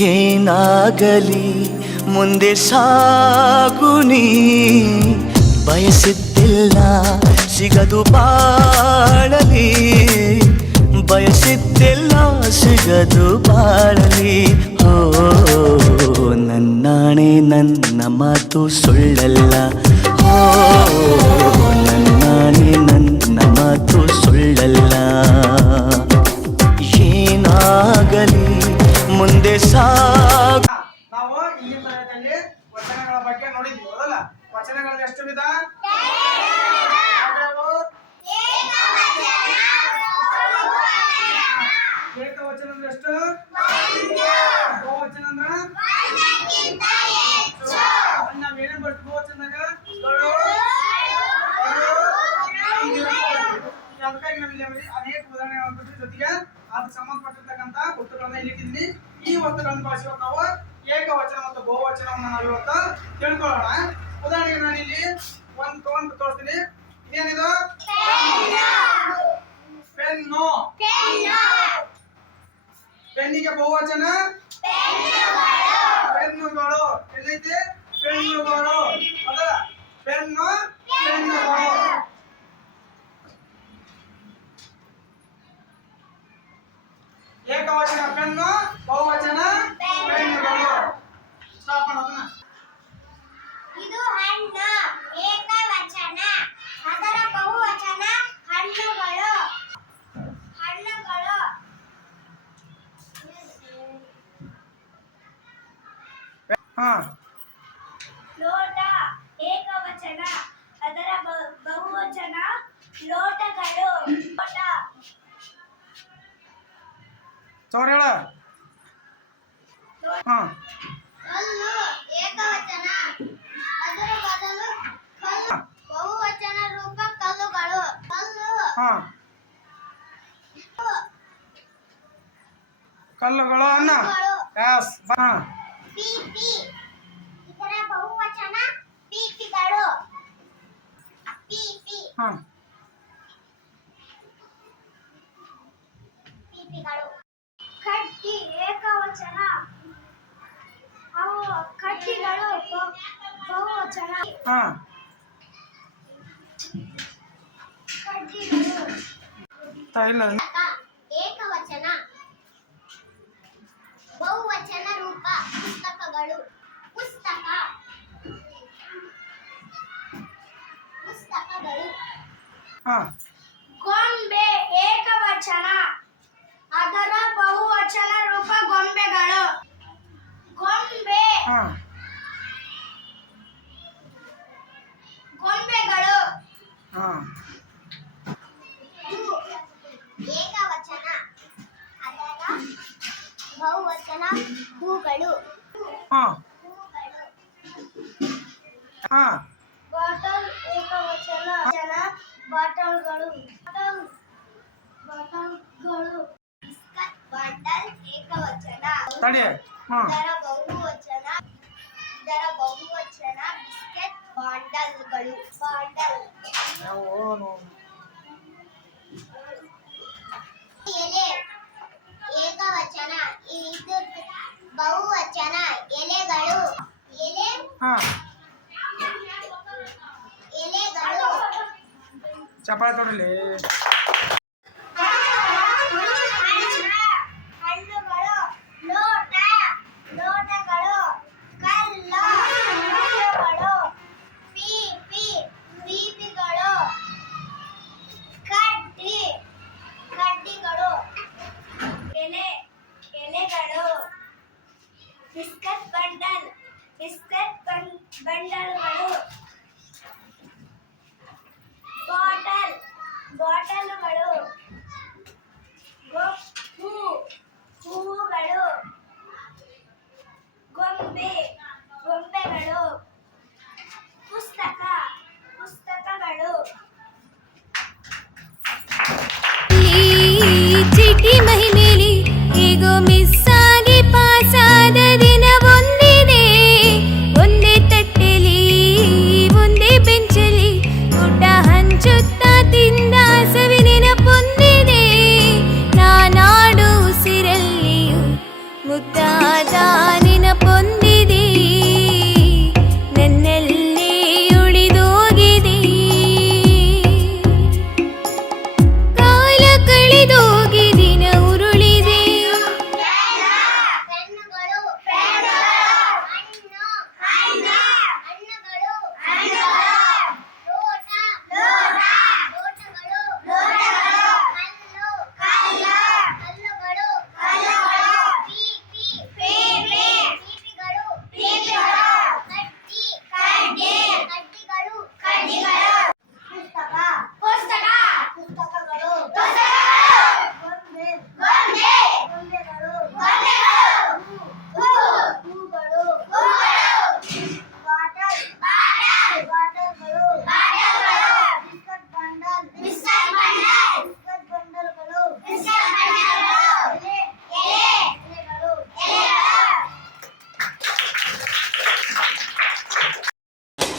ಏನಾಗಲಿ ಮುಂದೆ ಸಾಗುನಿ ಬಯಸಿದ್ದಿಲ್ಲ ಸಿಗದು ಬಾಳಲಿ. ಬಯಸಿದ್ದಿಲ್ಲ ಸಿಗದು ಬಾಳಲಿ. ಓ ನನ್ನಾಣೆ ನನ್ನ ಮಾತು ಸುಳ್ಳಲ್ಲ. ಸಾಗ ನಾವು ಈ ವಚನಗಳ ಬಗ್ಗೆ ನೋಡಿದ್ವಿ ಹೌದಲ್ಲ ವಚನಗಳಲ್ಲಿ ಎಷ್ಟು ವಿಧ? ಏಕವಚನ ಅಂದ್ರೆ ಎಷ್ಟು? ಬಹುವಚನ ಅಂದ್ರ ಅದನ್ನ ನಾವ್ ಏನೇನ್ ಬರ್ತೀವಿ ಬಹುವಚನದಾಗ ಅದಕ್ಕಾಗಿ ನಮಗೆ ಅನೇಕ ಕೊಟ್ಟಿದ್ದೀವಿ. ಜೊತೆಗೆ. ಅದಕ್ಕೆ ಸಂಬಂಧಪಟ್ಟಿರ್ತಕ್ಕಂಥ ಉತ್ತರಗಳನ್ನ ಇಲ್ಲಿ ಈ ವಸ್ತುಗಳನ್ನು ಇವತ್ತು ನಾವು ಏಕವಚನ ಮತ್ತು ಬಹುವಚನವನ್ನು ನಾವು ಇವತ್ತು ತಿಳ್ಕೊಳ್ಳೋಣ. ಉದಾಹರಣೆಗೆ ನಾನು ಇಲ್ಲಿ ಒಂದು ತಗೊಂಡು ತೋರಿಸ್ತೀನಿ. ಇದೇನಿದು ಪೆನ್ನು. ಪೆನ್ನಿಗೆ ಬಹುವಚನ? ಪೆನ್ನುಗಳು. ಎಲ್ಲೈತಿ ಪೆನ್ನುಗಳು. ಅದರ ಪೆನ್ನು, ಪೆನ್ನುಗಳು. ಏಕವಚನ, ಪೆನ್ನು, ಬಹುವಚನ ಪೆನ್ನುಗಳು ಸ್ಟಾಪ್ ಮಾಡೋದನ್ನ ಇದು ಹಣ್ಣು ಏಕವಚನ ಅದರ ಬಹುವಚನ ಹಣ್ಣುಗಳು ಹಣ್ಣುಗಳು ಹಾ. ಲೋಟ ಏಕವಚನ. ಅದರ ಬಹುವಚನ ಲೋಟಗಳು. ಲೋಟ. ಸೌರ್ ಹೇಳ. ಹಾ. ಕಲ್ಲು ಏಕವಚನ. ಅದರ ಬದಲು ಕಲ್ಲು ಬಹುವಚನ ರೂಪ ಕಲ್ಲುಗಳು. ಕಲ್ಲು ಹಾ. ಕಲ್ಲುಗಳು ಅನ್ನ. ಎಸ್ ಹಾ. ಪಿ ಇದರ ಬಹುವಚನ ಹಾ. ಏಕವಚನ. ಬಹುವಚನ ರೂಪ ಪುಸ್ತಕಗಳು. ಪುಸ್ತಕ. ಪುಸ್ತಕಗಳು. ಹಾ. ಗೊಂಬೆ ಏಕವಚನ. ಅದರ ಬಹುವಚನ ರೂಪ ಗೊಂಬೆಗಳು. ಗೊಂಬೆ ಬಹುವಚನ ಹೂಗಳು ಹಾ ಹೂಗಳು ಹಾ ಬಾಟಲ್ ಏಕವಚನ ಜನ ಬಾಟಲ್ಗಳು ಬಾಟಲ್ ಬಾಟಲ್ಗಳು ಬಿಸ್ಕತ್ ಬಾಟಲ್ ಏಕವಚನ ತಡಿ ಹಾ ಇದರ ಬಹುವಚನ ಇದರ ಬಹುವಚನ ಬಿಸ್ಕೆಟ್ ಬಾಂಡಲ್ಗಳು ಬಾಂಡಲ್ aparato no le...